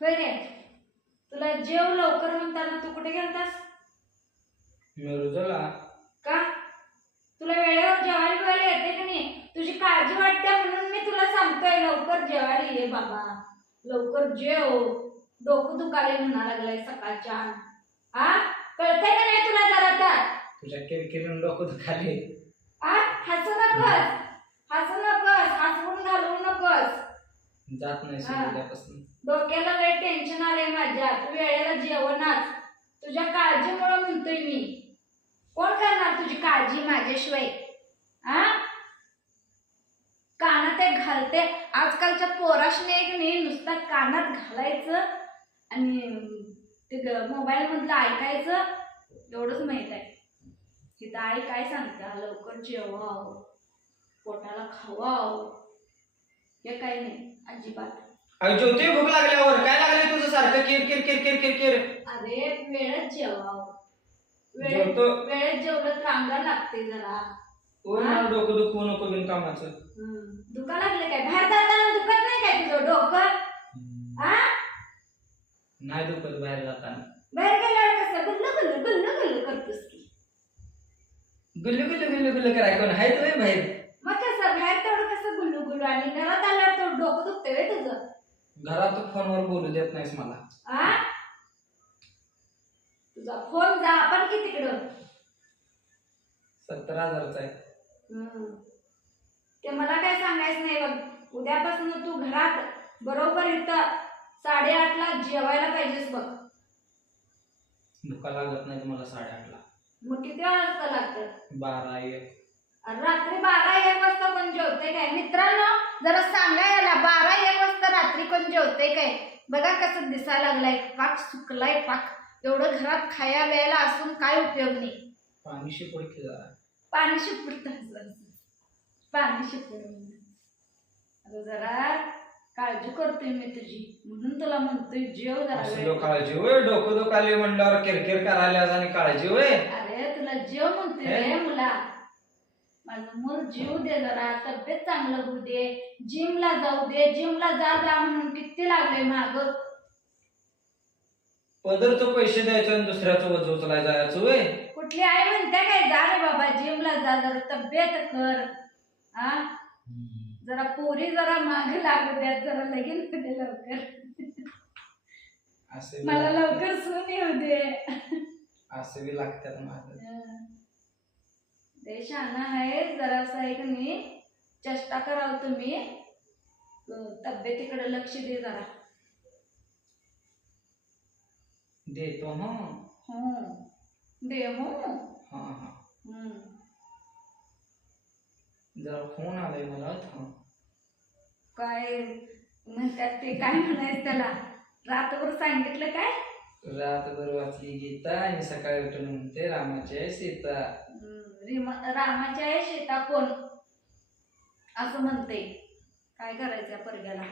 होय रे. तुला जेव लवकर म्हणताना तू कुठे गेलतास? मिरजला. का? तुला वेळेवर जेवायला बिवायला येते का नाही? तुझी काळजी वाटते म्हणून मी तुला सांगतोय लवकर जेवायला ये बाबा. लवकर जेव. डोकं दुखायला म्हणा लागलाय सकाळच्या. हा कळतंय का नाही तुला जरा तर? तुझ्या किरकिरीनं डोकं दुखाले. हसू नकोस. हसू नकोस. हसवून घालवू नकोस. जात नाही उद्यापासून. डोक्याला लय टेन्शन आलंय माझ्या. तू वेळेला जेवणाच. तुझ्या काळजीमुळे म्हणतोय मी. कोण करणार तुझी काळजी माझ्याशिवाय? कानात एक घालते. आजकालच्या पोराशने एक नाही नुसता कानात घालायचं आणि ते मोबाईल मधलं ऐकायचं एवढंच माहित आहे. तिथं आई काय सांगते? लवकर जेवाव, पोटाला खावाव. हे काही नाही अजिबात. अरे जेवते भूक लागल्यावर. काय लागले तुझं सारखं किर किर किर किर किर किर? अरे वेळेत जेवाव. जेवतो. वेळेत जेवलं तर अंगाला लागते जरा. मला डोकं दुखवू नको बिनकामाचं. दुखा लागले काय? बाहेर जाताना दुखत नाही काय तुझं डोकं? नाही दुखत बाहेर जाताना. बाहेर गेल्यावर कसं गुल्ल गुल्ल गुल्ल गुल्ल करतोस की? गुल्लू गुल्लू गुल्लू गुल्लू कराय कोण आहे तुम्ही बाहेर? मग कसं बाहेर तेवढं कसं गुल्लू गुल्लू आणि घरात आल्यावर तेवढं डोकं दुखतंय रे तुझं? घरात फोनवर बोलू देत नाहीस मला. तुझा फोन जा आपण की तिकडं. 17,000चा आहे. ते मला काय सांगायचं नाही बघ. उद्यापासून तू घरात बरोबर इथं 8:30ला जेवायला पाहिजेस बघ. धुका लागत नाही तुम्हाला 8:30ला. मग किती वाजता लागतं? 12-1. रात्री 12-1 वाजता कोण जेवते काय? मित्रांनो जरा सांगा याला 12-1 वाजता रात्री कोण जेवते काय? बघा कसं दिसायला लागलाय. पाक सुकलाय पाक. एवढं घरात खाया वेळेला असून काय उपयोग नाही. पाणी शिपड की जरा. पाणी शिपडत पाणी शिपड. आता जरा काळजी करतोय मी तुझी म्हणून तुला म्हणतोय जेव जरा. काळजी होय? डोकं दुखाले म्हणल्यावर किरकिर करायला आणि काळजी होय? अरे तुला जेव म्हणतोय रे मुला. माझं मूल जीव दे जरा. तब्येत चांगलं होऊ दे. जिमला जाऊ दे. जिमला जा जा म्हणून किती लागले माग. पदरचं पैसे द्यायचं आणि दुसऱ्याचं वज उचलाय जायचं होय? कुठली आई म्हणते काय? जा रे बाबा जिमला जा जरा तब्येत कर. जरा पोरी जरा मागे लागू द्यात. जरा लगीन होऊ दे लवकर. मला लवकर सून येऊ दे. असं बी लागतात माझं. देशाना आहे जरासा एक मी चेष्टा करावं तुम्ही. तब्येतीकडे लक्ष दे जरा. देतो हो. दे हो. जरा फोन आलाय मला. काय म्हणतात ते? काय म्हणायचं त्याला? रातभर सांगितलं काय? रातभर वाचली गीता आणि सकाळी उठून म्हणते रामाची आहे सीता. रामाची आहे सीता कोण असं म्हणते. काय करायचं पोरग्याला?